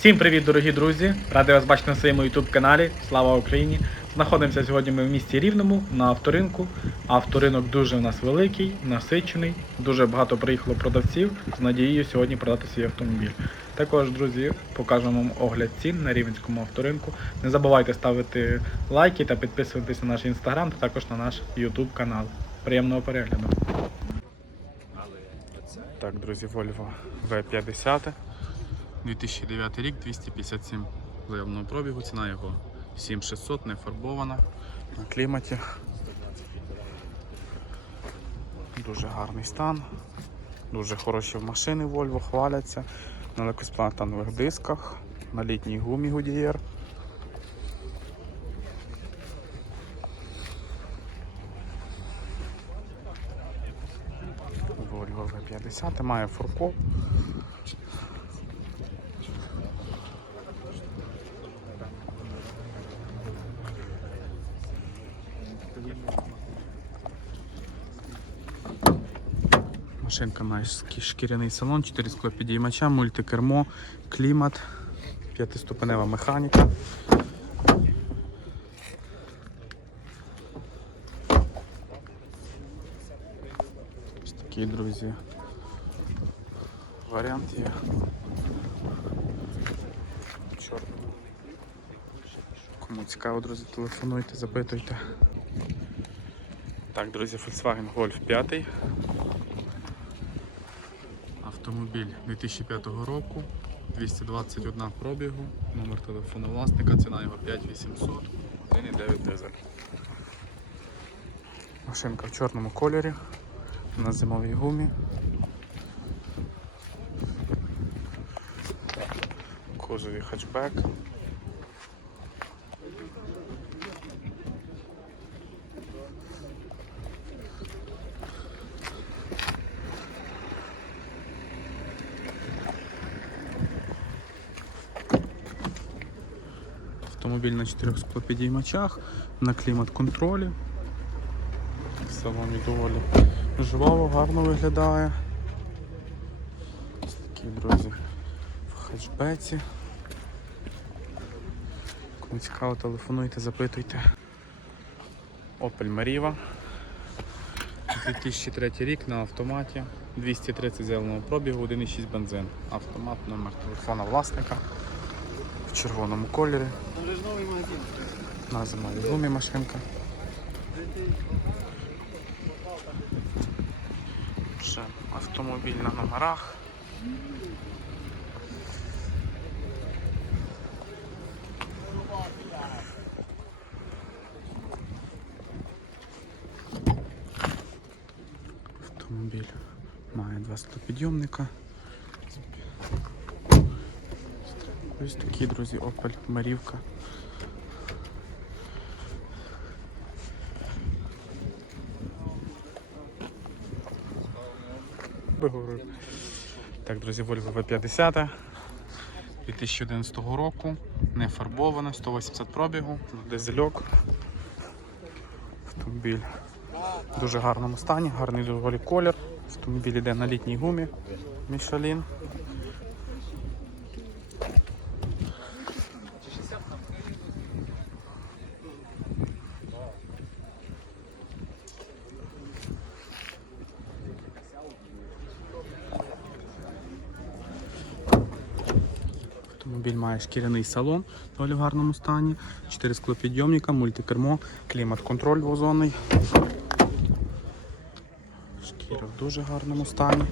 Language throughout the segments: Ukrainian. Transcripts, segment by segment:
Всім привіт, дорогі друзі! Радий вас бачити на своєму YouTube каналі. Слава Україні! Знаходимося сьогодні ми в місті Рівному на авторинку. Авторинок дуже у нас великий, насичений. Дуже багато приїхало продавців з надією сьогодні продати свій автомобіль. Також, друзі, покажемо вам огляд цін на рівненському авторинку. Не забувайте ставити лайки та підписуватися на наш інстаграм, та також на наш YouTube канал. Приємного перегляду! Так, друзі, Volvo V50. 2009 рік, 257 заявного пробігу, ціна його 7600, не фарбована, на кліматі. Дуже гарний стан, дуже хороші машини Volvo, хваляться, на легкосплатанових дисках, на літній гумі Goodyear. Volvo V50 має фуркоп. Машинка має шкіряний салон, 4 склопідіймача, мультикермо, клімат, п'ятиступенева механіка. Ось такий, друзі. Варіант є. Кому цікаво, друзі, телефонуйте, запитуйте. Так, друзі, Volkswagen Golf 5. Автомобіль 2005 року, 221 пробігу, номер телефону власника, ціна його 5800, 1,9 дизель. Машинка в чорному кольорі, на зимовій гумі. Кузові хетчбек. Автомобіль на чотирьох склопідіймачах, на клімат-контролі. В салоні доволі жваво, гарно виглядає. Ось такі, друзі, в хетчбеці. Кому цікаво, телефонуйте, запитуйте. Opel Meriva. 2003 рік на автоматі. 230 зеленого пробігу, 1,6 бензин. Автомат, номер телефона власника в червоному кольорі. На зимовій машинка. Ще автомобіль на номерах. Автомобіль має два стопідйомника. Ось такі, друзі, Opel Марівка. Так, друзі, Volvo V50 2011 року, не фарбована, 180 пробігу, дизельок. Автомобіль в дуже гарному стані, гарний доволі колір. Автомобіль йде на літній гумі Michelin. Автомобіль має шкіряний салон в доволі гарному стані, 4 склопідйомника, мультикермо, клімат-контроль двозонний. Шкіра в дуже гарному стані.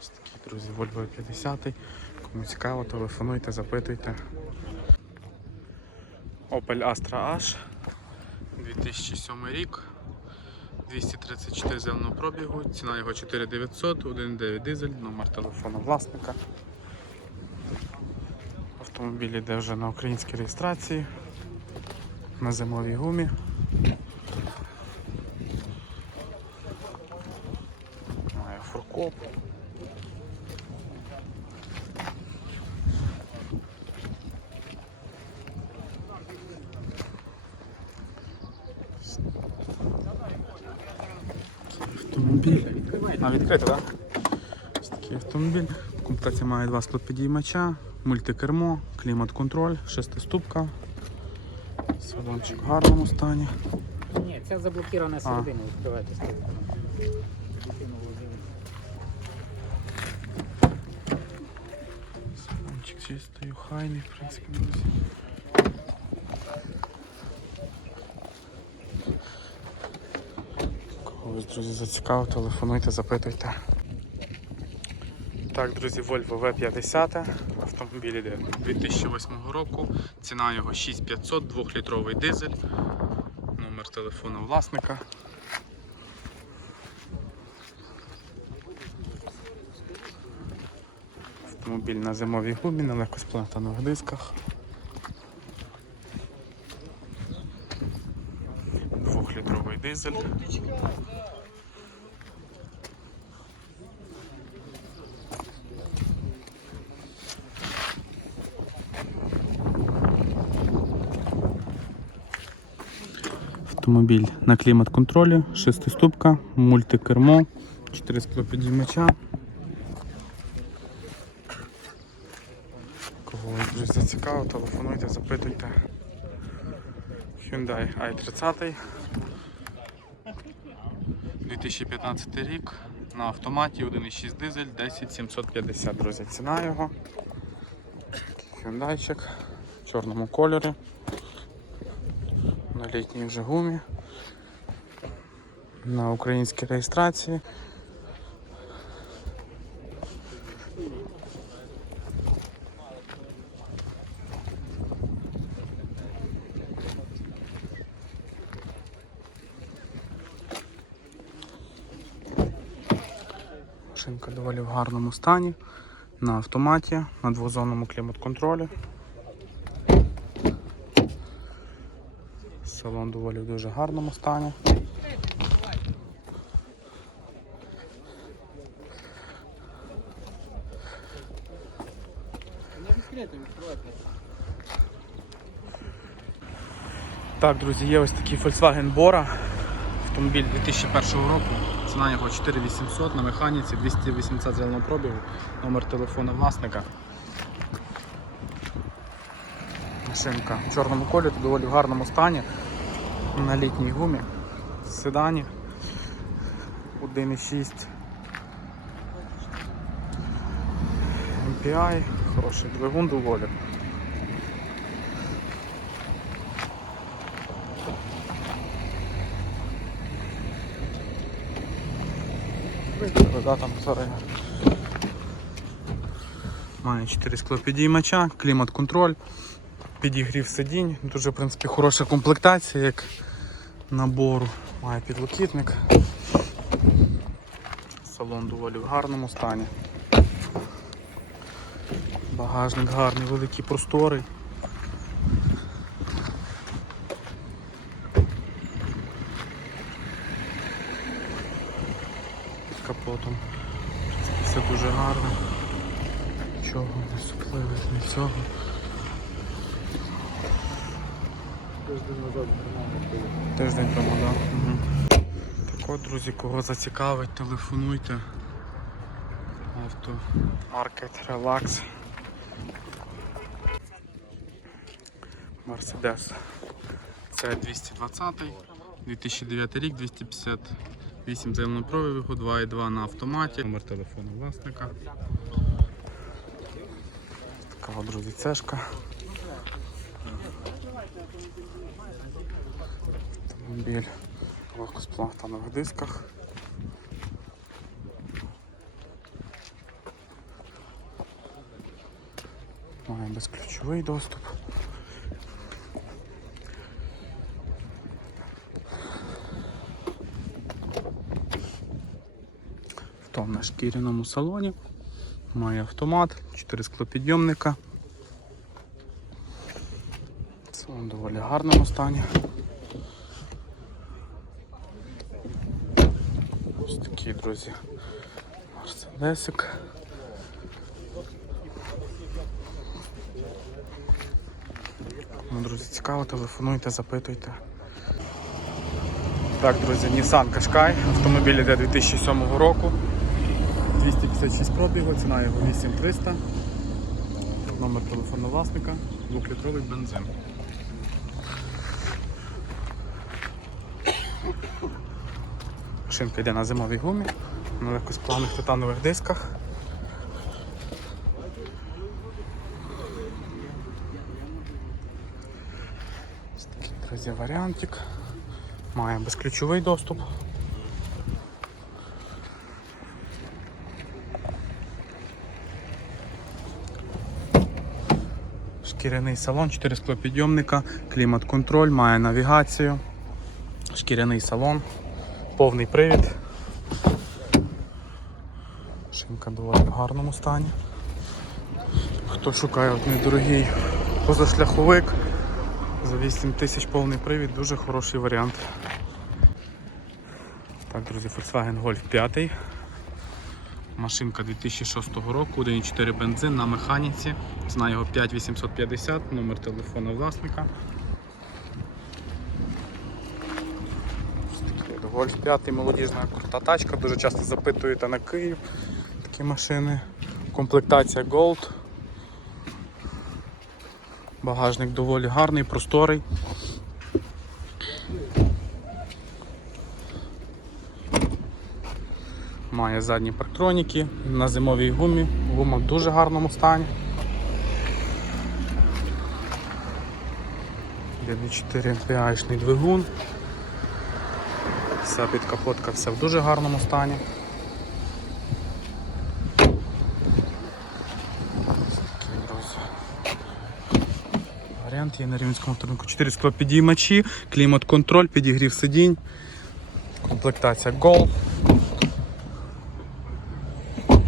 Ось такі, друзі, Volvo 50. Кому цікаво, телефонуйте, запитуйте. Opel Astra H 2007 рік. 234 зеленого пробігу, ціна його 4900, 1.9 дизель, номер телефону власника. Автомобіль йде вже на українській реєстрації, на зимовій гумі. Має фуркоп. автомобіль. А, відкрито, так? Ось такий автомобіль. комплектація має два склопідіймача, мультикермо, клімат-контроль, шестиступка. Салончик в гарному стані. Ні, це заблокірована середина, відкривайте. Салончик чистий, охайний, в принципі, друзі. Когось, друзі, зацікавив, телефонуйте, запитуйте. Так, друзі, Volvo V50, автомобіль іде 2008 року, ціна його 6500, 2-літровий дизель, номер телефону власника. Автомобіль на зимовій гумі, на легкосплантанових дисках. Двохлітровий дизель. Автомобіль на клімат-контролі, шестиступка, мультикермо, 4 склопідіймача. Кого друзі зацікавив, телефонуйте, запитуйте. Hyundai i30. 2015 рік. На автоматі 1.6 дизель 10750, друзі. Ціна його. Hyundaiчик в чорному кольорі. На літній вже гумі. На українській реєстрації. Машинка доволі в гарному стані. На автоматі, на двозонному клімат-контролі. Салон доволі в дуже гарному стані. Так, друзі, є ось такий Volkswagen Bora. Автомобіль 2001 року. Ціна його 4800 на механіці, 280 зеленого пробігу, номер телефону власника. Машинка в чорному кольорі, доволі в гарному стані. На літній гумі, седані. 1.6 MPI, хороший двигун доволі. Вода там зараз. Має 4 склопідіймача, клімат-контроль, підігрів сидінь, дуже в принципі хороша комплектація як набору. Має підлокітник. Салон доволі в гарному стані. Багажник гарний, великий, просторий. З капотом. Все дуже гарно. Нічого не супливих, ні цього. Тиждень тому, так. Угу. Так от, друзі, кого зацікавить, телефонуйте. Авто Маркет Релакс. Мерседес. Це 220-й, 2009 рік, 258 заявного пробігу, 2.2 на автоматі. Номер телефону власника. Така друзі, цешка. Автомобіль в легкосплавтанових дисках. Має безключовий доступ. Авто на шкіряному салоні. Має автомат, 4 склопідйомника. Салон в доволі гарному стані. Ось такий, друзі, мерседесик. Ну, друзі, цікаво, телефонуйте, запитуйте. Так, друзі, Nissan Qashqai, автомобіль іде 2007 року. 256 пробігу, ціна його 8300. Номер телефону власника, 2-літровий бензин. Шинка йде на зимовій гумі, на легкосплавних титанових дисках. Ось такий, друзі, варіантик. Має безключовий доступ. Шкіряний салон, 4 склопідйомника, клімат-контроль, має навігацію, шкіряний салон, повний привід. Шинка доволі в гарному стані. Хто шукає от недорогий позашляховик, за 8 тисяч повний привід, дуже хороший варіант. Так, друзі, Volkswagen Golf 5. Машинка 2006 року, 1.4 бензин на механіці. Ціна його 5850, номер телефону власника. Golf 5 молодіжна крута тачка. Дуже часто запитуєте на Київ такі машини. Комплектація Gold. Багажник доволі гарний, просторий. Має задні парктроніки на зимовій гумі. Гума в дуже гарному стані. 1.4 MPI-шний двигун. Вся підкапотка все в дуже гарному стані. Варіант є на рівненському авторинку. 4 склопідіймачі, клімат-контроль, підігрів сидінь, комплектація Golf.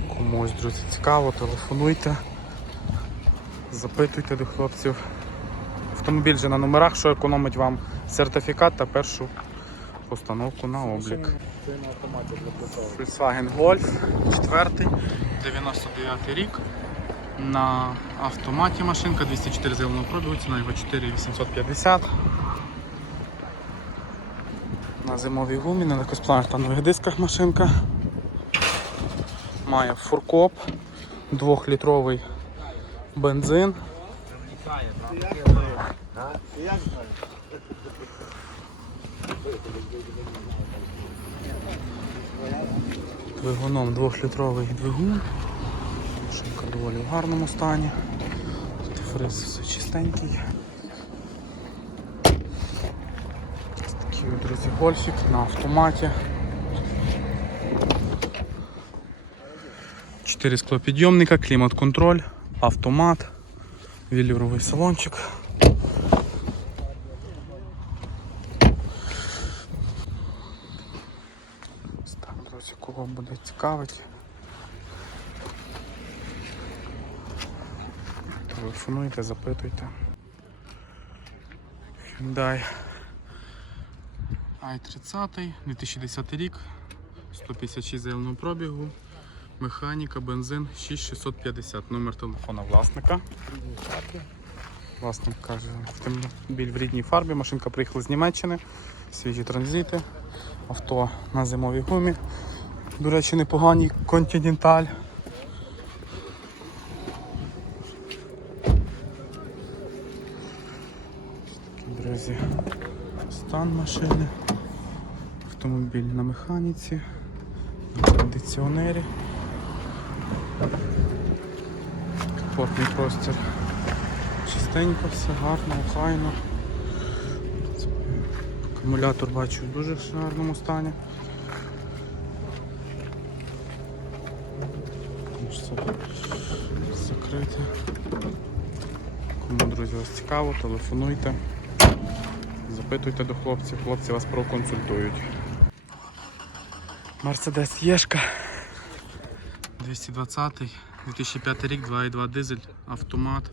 Комусь, друзі, цікаво, телефонуйте, запитуйте до хлопців. Автомобіль же на номерах, що економить вам сертифікат та першу постановку на облік. Volkswagen Golf 4, 99 рік. На автоматі машинка 204 зеленого пробігу, ціна його 4850. На зимовій гумі, на легкосплавних та нових дисках машинка. Має фуркоп, 2-літровий бензин. Двигуном 2-літровий двигун. Машинка доволі в гарному стані. Тут Фриз все чистенький. Такий, друзі, гольфік на автоматі. 4 склопідйомника, клімат-контроль, автомат, вілюровий салончик. Ось Так, друзі, кого буде цікавить. Телефонуйте, запитуйте. Hyundai i30, 2010 рік, 156 заявленого пробігу. Механіка, бензин 6650, номер телефона власника. Власник каже, автомобіль в рідній фарбі, машинка приїхала з Німеччини, свіжі транзити, авто на зимовій гумі. До речі, непоганий континенталь. Друзі, стан машини, автомобіль на механіці, на кондиціонері. Капотний простір. Чистенько, все гарно, охайно. Акумулятор бачу в дуже гарному стані. Може, це Закрити. Кому, друзі, вас цікаво, телефонуйте, запитуйте до хлопців, хлопці вас проконсультують. Мерседес Єшка. 220 2005 рік, 2,2 дизель, автомат,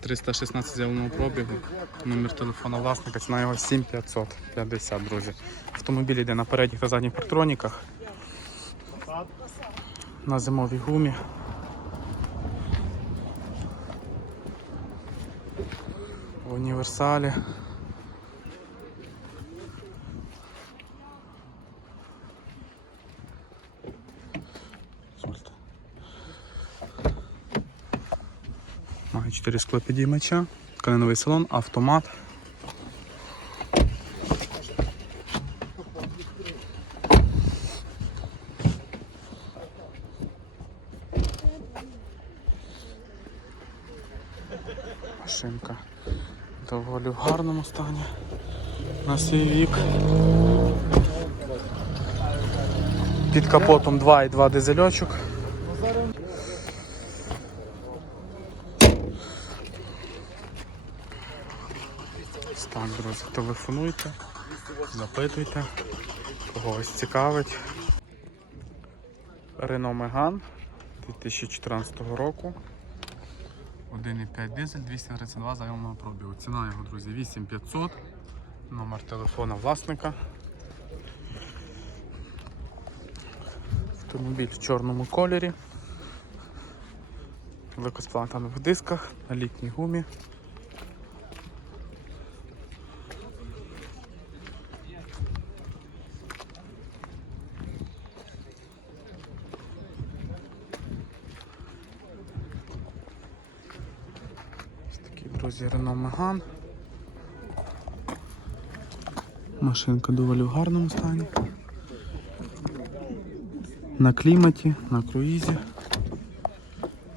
316 зеленого пробігу, номер телефона власника, ціна його 7550, друзі. Автомобіль йде на передніх та задніх партроніках. На зимовій гумі. універсалі. Має 4 склопідіймача, коленовий салон, автомат. Доволі в гарному стані на свій вік. Під капотом 2,2 дизельочок. Так, друзі, телефонуйте, запитуйте, когось цікавить. Renault Megane 2014 року. 1,5 дизель, 232 заявленого пробігу. Ціна його, друзі, 8500. Номер телефона власника. Автомобіль в чорному кольорі. В дисках, на літній гумі. Друзі, Renault Megane. Машинка доволі в гарному стані. На кліматі, на круїзі.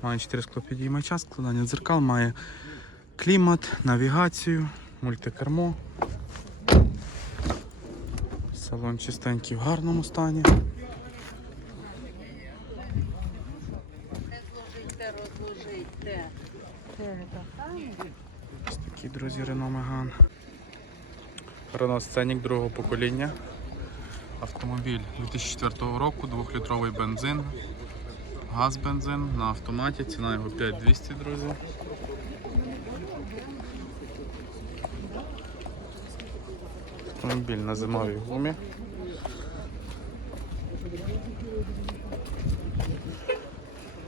Має 4 склопідіймача, складання дзеркал, має клімат, навігацію, мультикермо. Салон чистенький в гарному стані. Розложите, розложите. Ось такий, друзі, Renault Megane. Renault Scenic другого покоління. Автомобіль 2004 року, 2-літровий бензин. Газ бензин на автоматі, ціна його 5200, друзі. Автомобіль на зимовій гумі.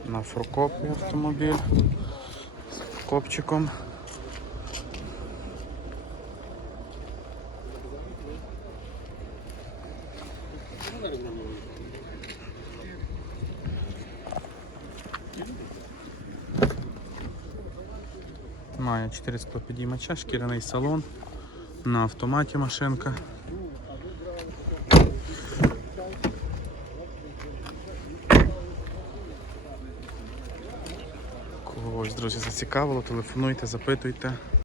На фуркопі автомобіль копчиком. Має 4 склопідіймача, шкіряний салон, на автоматі машинка. Когось, друзі, зацікавило, телефонуйте, запитуйте.